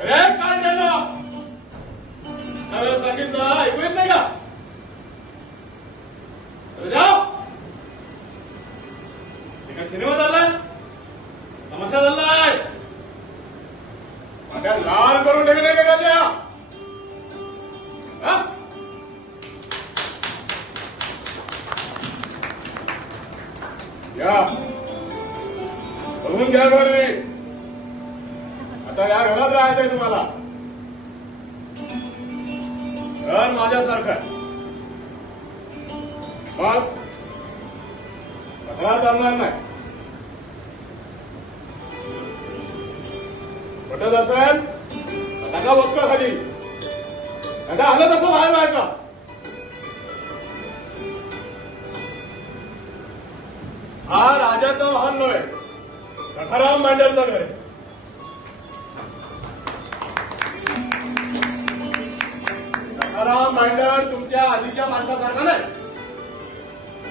अरे काय झालं? सांगितलं ऐकू येत नाही का? जाओ. काय सिनेमा झालाय? तमाशा झालाय? माझ्या लाल करून ठेवले का त्या? या बघून घ्या घरी. आता या घरात राहायचंय तुम्हाला. घर माझ्यासारखं मग घरात चालणार नाही. पटत असेल नका बसका खाली. नका आलं तसं बाहेर व्हायचं. हा राजाचं वाहन नव्हे, सखाराम मांडरचं घर आहे. सखाराम मांडर तुमच्या आधीच्या माणसासारखा नाही.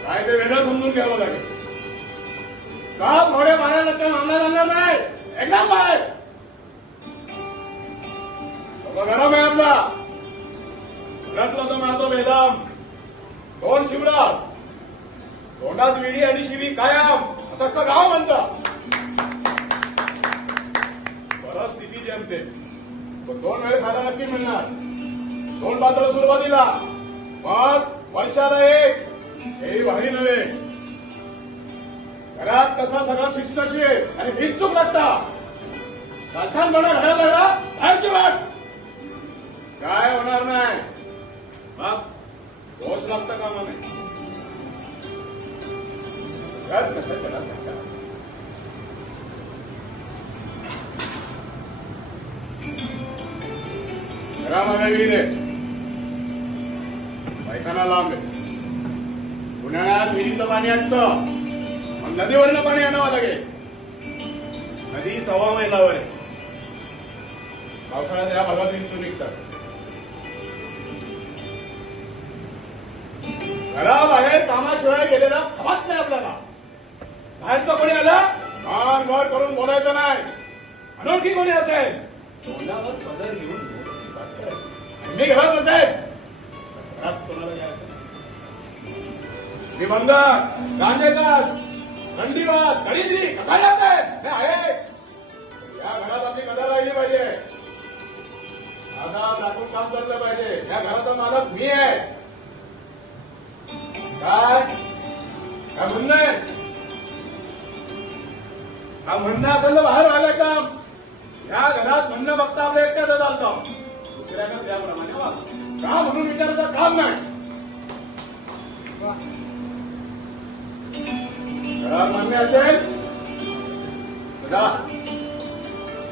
काय ते वेगळं समजून घ्यावं लागेल. साप घोडे मारण्याचं मानला जाणार नाही. एकदम बाहेर. गरम आहे आपला. घरातला तर मारतो बेदाम. 2 शिवरात तोंडात विडी आणि शिवी कायम असं अख्खं गाव म्हणतं. परिस्थिती जमते पण 2 वेळ खायला नक्की मिळणार. 2 पात्र सुरुवातीला मग वर्षाला 1 हे भारी नव्हे. घरात कसा सगळा शिस्तशीर आणि भिनचूक लागता. साठांपणा घराला लागला बाहेरची वाट काय होणार नाही. मग दोष लागतं कामा नाही. कसं त्याला सांगा. घरामध्ये विहीर आहे. पैखाना लांब आहे. उन्हाळ्यात विहिरीचं पाणी असतं. मग नदीवरनं पाणी आणावं लागेल. नदी 1.25 मैलावर आहे. पावसाळ्यात या भागात विहिरीतून निघतात. घराबाहेर कामाशिवाय गेलेला खवाच नाही आपल्याला. बाहेरचं कोणी आलं मान वर करून बोलायचं नाही. अनोळखी कोणी असेल तोंडावर पदर घेऊन मी घरात नसेल घरात कोणाला यायचं. निबंधक गांजेकास थंडीवाद गणित्री कसा यायचंय आहे. या घरात आपली कदर राहिली पाहिजे. आता दाखवून काम करलं पाहिजे. या घराचा मालक मी आहे. काय काय म्हणणं आहे? हा म्हणणं असेल तर बाहेर व्हायला काम. या घरात म्हणणं बघता आपल्या एकट्याचं चालतं. दुसऱ्यानं त्याप्रमाणे का म्हणून विचारायचं काम नाही. घरात म्हणणे असेल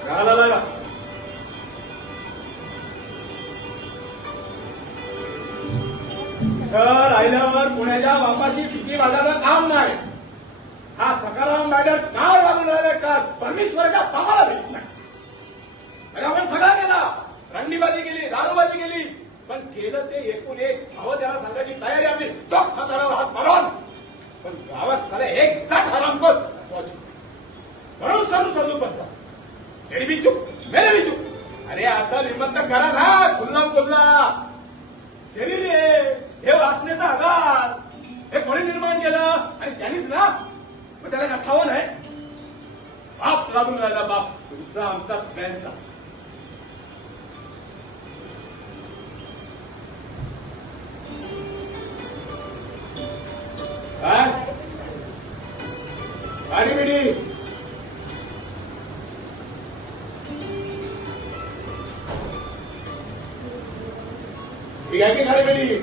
घराला लागा. तर राहिल्यावर पुण्याच्या बापाची भीती वाजायला काम नाही. हा सखाराम मॅडर काय वागून राहिले का परमेश्वराच्या बाबाला भेट नाही. आपण सगळा केला. रंडीबाजी केली, दारूबाजी केली, पण केलं ते एकूण एक. अहो त्याला सांगायची तयारी आपली चोख हातावर हात मारून. पण गावात सारे एक जात हरामखोर म्हणून सरू सजू पडतात. तेरी बी चूक मेरे बी चूक. अरे असं निबंध करा ना. खुल्ला खुल्ला शरीर हे वासनेचा आधार हे कोणी निर्माण केलं आणि त्यांनीच ना. पण त्याला का ठाव नाही. बाप लागून राहिला बाप तुमचा आमचा सगळ्यांचा. काय गाडी बिडी घ्या की गाडी बिडी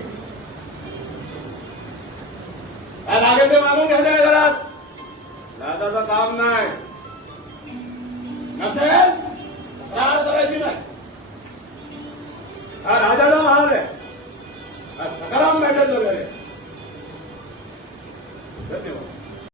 काय लागेल ते मागून घ्या घरात. दादाचं काम नाही नसेल